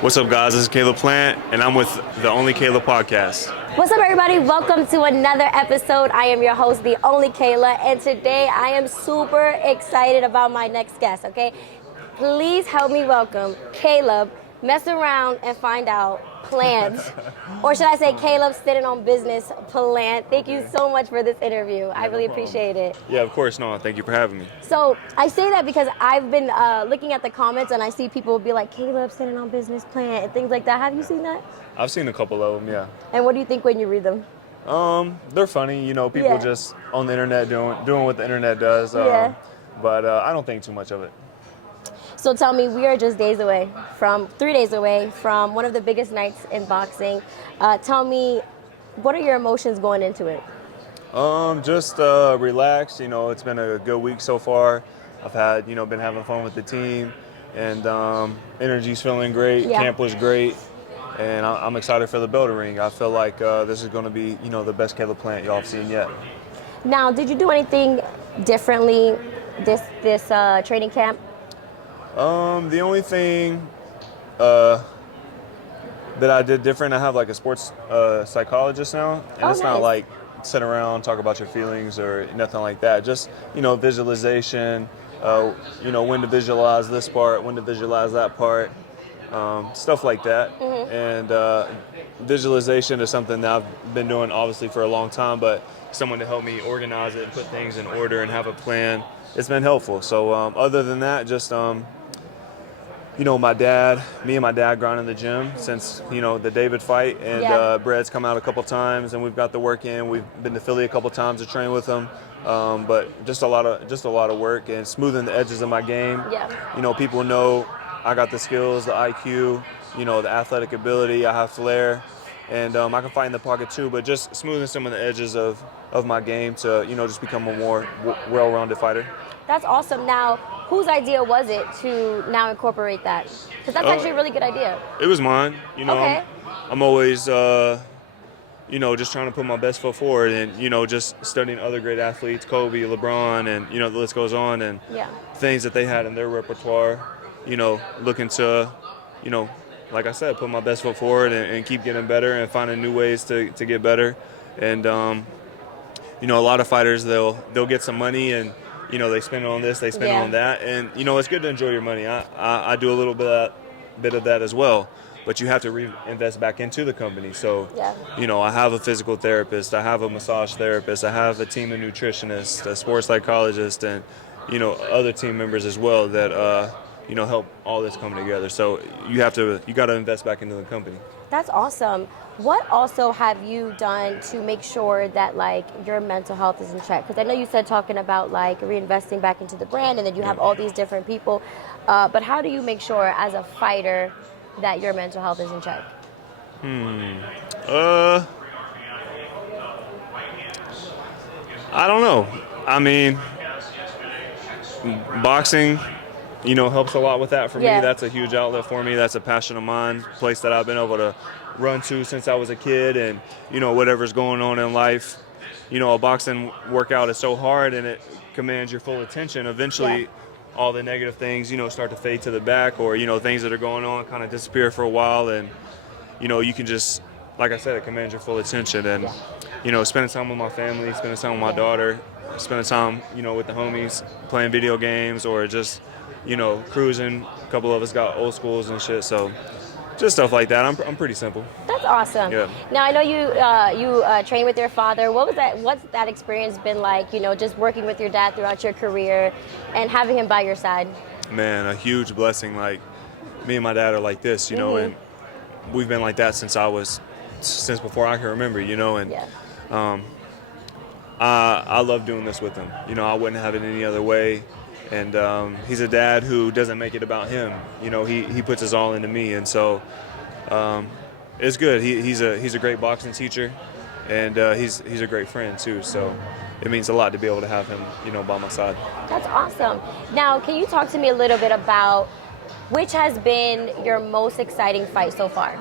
What's up, guys? This is Caleb Plant, and I'm with TheOnlyKayla Podcast. What's up, everybody? Welcome to another episode. I am your host, TheOnlyKayla, and today I am super excited about my next guest, okay? Please help me welcome Caleb. Mess around and find out Plant, or should I say Caleb sitting on business Plant. Thank you so much for this interview. I really appreciate it. Yeah, of course. No, thank you for having me. So I say that because I've been looking at the comments and I see people be like, Caleb sitting on business Plant and things like that. Have you seen that? I've seen a couple of them, yeah. And what do you think when you read them? They're funny. You know, people just on the internet doing what the internet does. But I don't think too much of it. So tell me, we are just 3 days away from one of the biggest nights in boxing. Tell me, what are your emotions going into it? Just relaxed. You know, it's been a good week so far. I've had, been having fun with the team, and energy's feeling great. Yeah. Camp was great, and I'm excited for the bell to ring. I feel like this is going to be, the best Caleb Plant y'all have seen yet. Now, did you do anything differently this training camp? The only thing that I did different, I have like a sports psychologist now, and it's not like sit around, talk about your feelings or nothing like that. Just, visualization, when to visualize this part, when to visualize that part, stuff like that. Mm-hmm. And visualization is something that I've been doing obviously for a long time, but someone to help me organize it and put things in order and have a plan, it's been helpful. So other than that, just me and my dad grind in the gym since, the David fight, and Brad's come out a couple times and we've got the work in. We've been to Philly a couple times to train with him. But just a lot of work and smoothing the edges of my game. Yeah. People know I got the skills, the IQ, the athletic ability, I have flair, and I can fight in the pocket too, but just smoothing some of the edges of my game to, just become a more well-rounded fighter. That's awesome. Now, whose idea was it to now incorporate that? Because that's actually a really good idea. It was mine. Okay. I'm always, just trying to put my best foot forward, and, just studying other great athletes, Kobe, LeBron, and, the list goes on, and things that they had in their repertoire, looking to, like I said, put my best foot forward and keep getting better and finding new ways to get better. And, a lot of fighters, they'll get some money and, they spend it on this, they spend it on that. And, it's good to enjoy your money. I do a little bit of that as well. But you have to reinvest back into the company. So, I have a physical therapist, I have a massage therapist, I have a team of nutritionists, a sports psychologist, and, other team members as well that, help all this come together. So you got to invest back into the company. That's awesome. What also have you done to make sure that your mental health is in check? Because I know you said talking about reinvesting back into the brand, and then you have all these different people. But how do you make sure as a fighter that your mental health is in check? I don't know. I mean, boxing, helps a lot with that for me. That's a huge outlet for me. That's a passion of mine, place that I've been able to run to since I was a kid, and, whatever's going on in life, a boxing workout is so hard and it commands your full attention. Eventually, all the negative things, start to fade to the back, or, things that are going on kind of disappear for a while, and, you can just, like I said, it commands your full attention. And, spending time with my family, spending time with my daughter, spending time, with the homies, playing video games, or just, cruising. A couple of us got old schools and shit, so just stuff like that. I'm pretty simple. That's awesome. Yeah. Now, I know you train with your father. What's that experience been like, just working with your dad throughout your career and having him by your side? Man, a huge blessing. Like, me and my dad are like this, and we've been like that since before I can remember, and I love doing this with him. I wouldn't have it any other way. And he's a dad who doesn't make it about him. He puts his all into me, and so it's good. He's a great boxing teacher, and he's a great friend too. So it means a lot to be able to have him, by my side. That's awesome. Now, can you talk to me a little bit about which has been your most exciting fight so far?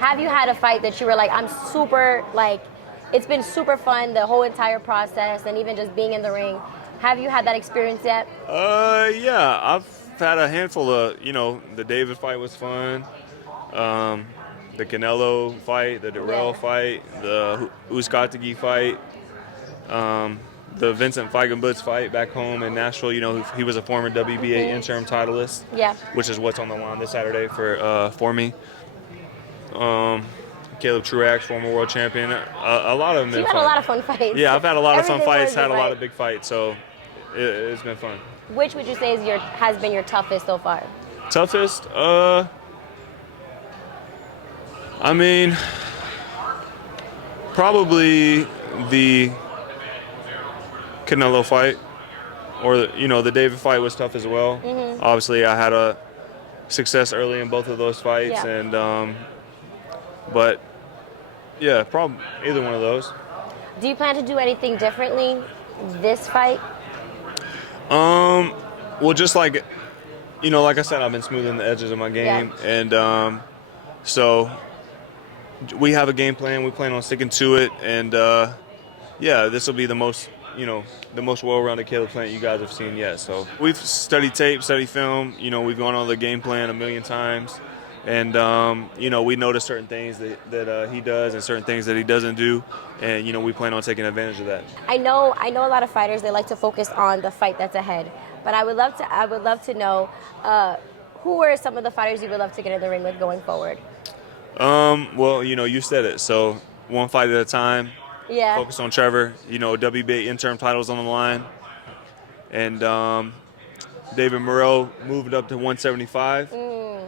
Have you had a fight that you were like, I'm super, it's been super fun, the whole entire process, and even just being in the ring? Have you had that experience yet? Yeah, I've had a handful of, the David fight was fun. the Canelo fight, the Darrell fight, the Uzcategui fight, the Vincent Feigenbutz fight back home in Nashville. You know, he was a former WBA interim titleist. Yeah. Which is what's on the line this Saturday for me. Caleb Truax, former world champion. A lot of them. You've had a lot of fun fights. Yeah, I've had a lot of fun fights. Had a lot of big fights, so it's been fun. Which would you say has been your toughest so far? Toughest? I mean, probably the Canelo fight, or the David fight was tough as well. Obviously, I had a success early in both of those fights, and but yeah, probably either one of those. Do you plan to do anything differently this fight? Well, just like like I said, I've been smoothing the edges of my game, and so we have a game plan. We plan on sticking to it, and this will be the most well-rounded Caleb Plant you guys have seen yet. So we've studied tape, studied film. We've gone over the game plan a million times, and we notice certain things that he does and certain things that he doesn't do, and we plan on taking advantage of that. I know a lot of fighters, they like to focus on the fight that's ahead, but I would love to know who are some of the fighters you would love to get in the ring with going forward. Well, you said it. So one fight at a time. Yeah. Focus on Trevor. WBA interim titles on the line, and David Moreau moved up to 175.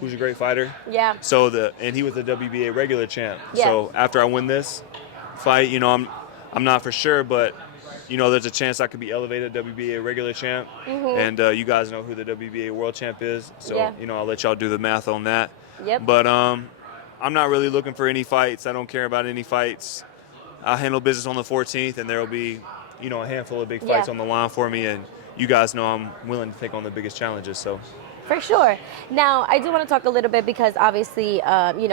Who's a great fighter. Yeah. So and he was the WBA regular champ. Yeah. So after I win this fight, I'm not for sure, but there's a chance I could be elevated WBA regular champ, and you guys know who the WBA world champ is. So I'll let y'all do the math on that. Yep. But I'm not really looking for any fights. I don't care about any fights. I'll handle business on the 14th, and there will be, a handful of big fights on the line for me, and you guys know I'm willing to take on the biggest challenges. So. For sure. Now, I do want to talk a little bit because obviously,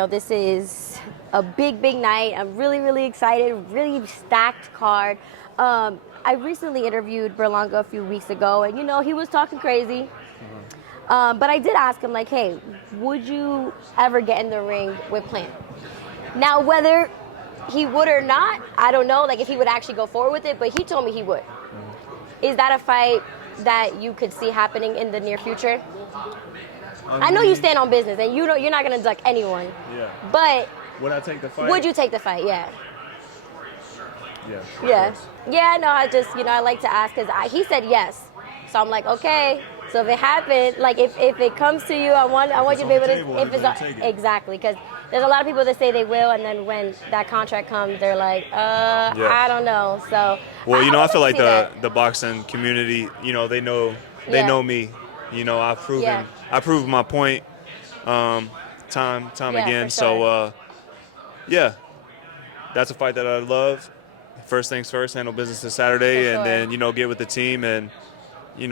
this is a big, big night. I'm really, really excited. Really stacked card. I recently interviewed Berlanga a few weeks ago, and he was talking crazy. But I did ask him, like, hey, would you ever get in the ring with Plant? Now, whether he would or not, I don't know, like if he would actually go forward with it, but he told me he would. Is that a fight that you could see happening in the near future? I know you stand on business, and you're not going to duck anyone. Yeah. But would I take the fight? Would you take the fight? Yeah. Yeah. Yeah. Yeah. No, I just I like to ask because he said yes, so I'm like, okay. So if it happened, like if it comes to you, I want you to be able to exactly, because there's a lot of people that say they will, and then when that contract comes, they're like, I don't know. So I feel like the boxing community, they know me. I've proven my point time again. Sure. So that's a fight that I love. First things first, handle business this Saturday, and then get with the team, and we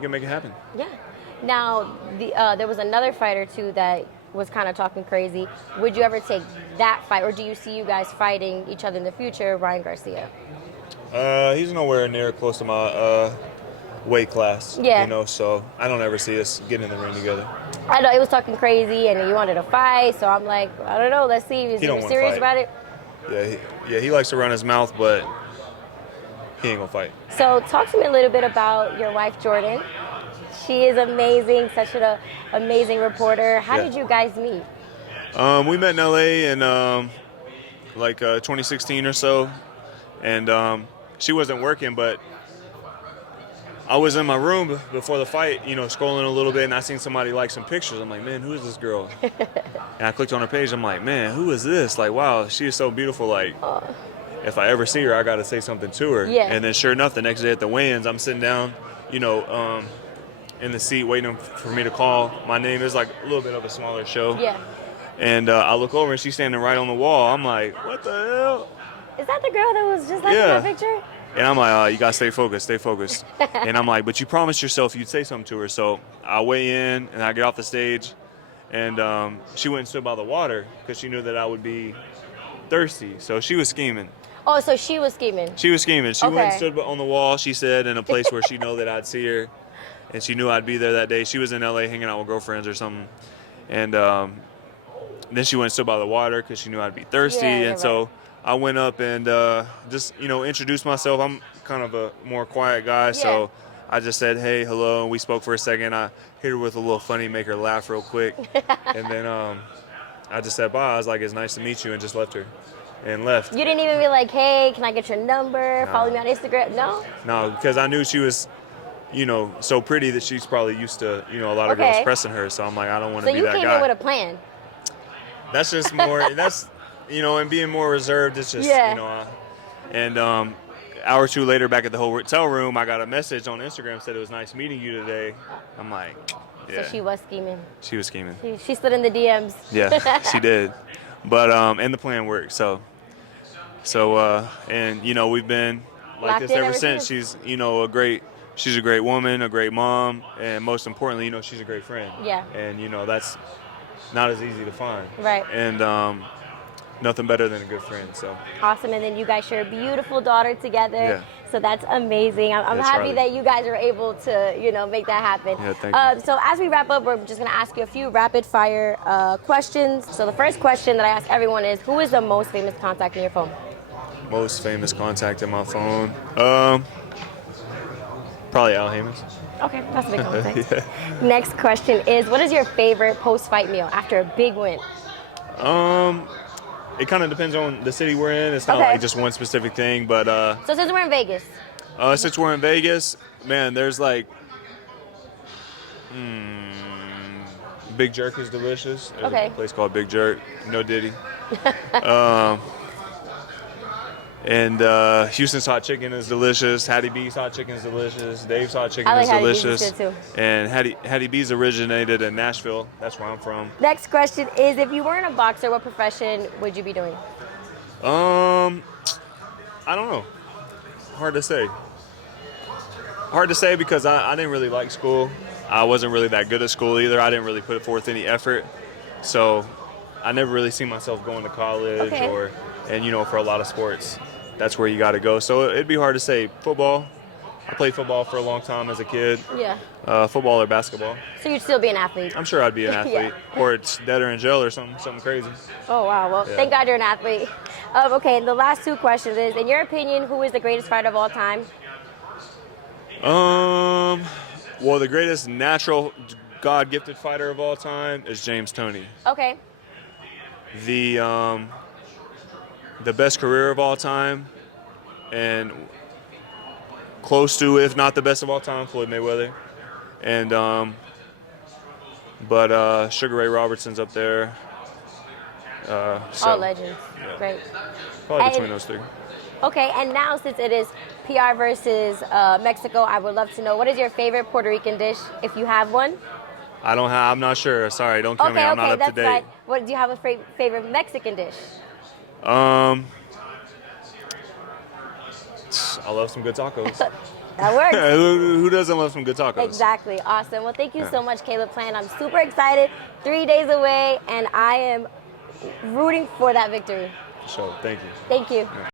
can make it happen. Yeah. Now there was another fighter too that was kind of talking crazy. Would you ever take that fight, or do you see you guys fighting each other in the future, Ryan Garcia? He's nowhere near close to my weight class. Yeah. So I don't ever see us getting in the ring together. I know he was talking crazy, and he wanted to fight. So I'm like, I don't know. Let's see. Is he serious about it? Yeah. He likes to run his mouth, but he ain't gonna fight. So talk to me a little bit about your wife, Jordan. She is amazing, such an amazing reporter. How did you guys meet? We met in LA in 2016 or so, and she wasn't working, but I was in my room before the fight, scrolling a little bit, and I seen somebody like some pictures. I'm like, man, who is this girl? And I clicked on her page. I'm like, man, who is this? Like, wow, she is so beautiful. Like, if I ever see her, I got to say something to her. Yeah. And then sure enough, the next day at the weigh-ins, I'm sitting down, in the seat waiting for me to call. My name is like a little bit of a smaller show. Yeah. And I look over, and she's standing right on the wall. I'm like, what the hell? Is that the girl that was just like in that picture? And I'm like, you got to stay focused. And I'm like, but you promised yourself you'd say something to her. So I weigh in, and I get off the stage, and she went and stood by the water because she knew that I would be thirsty. So she was scheming. Oh, so she was scheming. She was scheming. She went and stood on the wall, she said, in a place where she know that I'd see her. And she knew I'd be there that day. She was in LA hanging out with girlfriends or something. And then she went and stood by the water because she knew I'd be thirsty. Yeah, and so I went up and just, introduced myself. I'm kind of a more quiet guy, so I just said, hey, hello, and we spoke for a second. I hit her with a little funny, make her laugh real quick. And then I just said bye. I was like, it's nice to meet you, and just left her and left. You didn't even be like, hey, can I get your number? Nah. Follow me on Instagram? No? No, because I knew she was, so pretty that she's probably used to, a lot of girls pressing her. So I'm like, I don't want to be that guy. So you came in with a plan? That's just more, and being more reserved, it's just, and an hour or two later, back at the hotel room, I got a message on Instagram, said it was nice meeting you today. I'm like, yeah. So she was scheming. She was scheming. She stood in the DMs. Yeah, she did. But, and the plan worked, so, and, we've been like this ever since. She's, she's a great woman, a great mom, and most importantly, she's a great friend. Yeah. And, that's not as easy to find. Right. And nothing better than a good friend. So awesome. And then you guys share a beautiful daughter together. Yeah. So that's amazing. I'm happy that you guys are able to, make that happen. Yeah, thank you. So as we wrap up, we're just going to ask you a few rapid fire questions. So the first question that I ask everyone is, who is the most famous contact in your phone? Most famous contact in my phone? Probably Al Heyman's. Okay, that's a big contact. Yeah. Next question is, what is your favorite post-fight meal after a big win? It kind of depends on the city we're in. It's not like just one specific thing, but so since we're in Vegas? Since we're in Vegas, man, there's like Big Jerk is delicious. There's a place called Big Jerk. No Diddy. And Houston's hot chicken is delicious. Hattie B's hot chicken is delicious. Dave's hot chicken is delicious. Too. And Hattie B's originated in Nashville. That's where I'm from. Next question is, if you weren't a boxer, what profession would you be doing? I don't know. Hard to say. Hard to say because I didn't really like school. I wasn't really that good at school either. I didn't really put forth any effort. So I never really seen myself going to college for a lot of sports. That's where you got to go. So it'd be hard to say. Football. I played football for a long time as a kid. Yeah. Football or basketball. So you'd still be an athlete? I'm sure I'd be an athlete. Or it's dead or in jail or something crazy. Oh, wow. Well, thank God you're an athlete. Okay, the last two questions is, in your opinion, who is the greatest fighter of all time? Well, the greatest natural God-gifted fighter of all time is James Toney. Okay. The best career of all time, and close to, if not the best of all time, Floyd Mayweather. And but Sugar Ray Robertson's up there. All legends. Yeah. Great. Probably between those three. Okay, and now since it is PR versus Mexico, I would love to know, what is your favorite Puerto Rican dish, if you have one? I'm not sure. Sorry, don't kill me. I'm not up to date. Right. What do you have a favorite Mexican dish? I love some good tacos. That works. Who doesn't love some good tacos? Exactly. Awesome. Well, thank you so much, Caleb Plant. I'm super excited. 3 days away, and I am rooting for that victory. Sure. Thank you. Thank you. Yeah.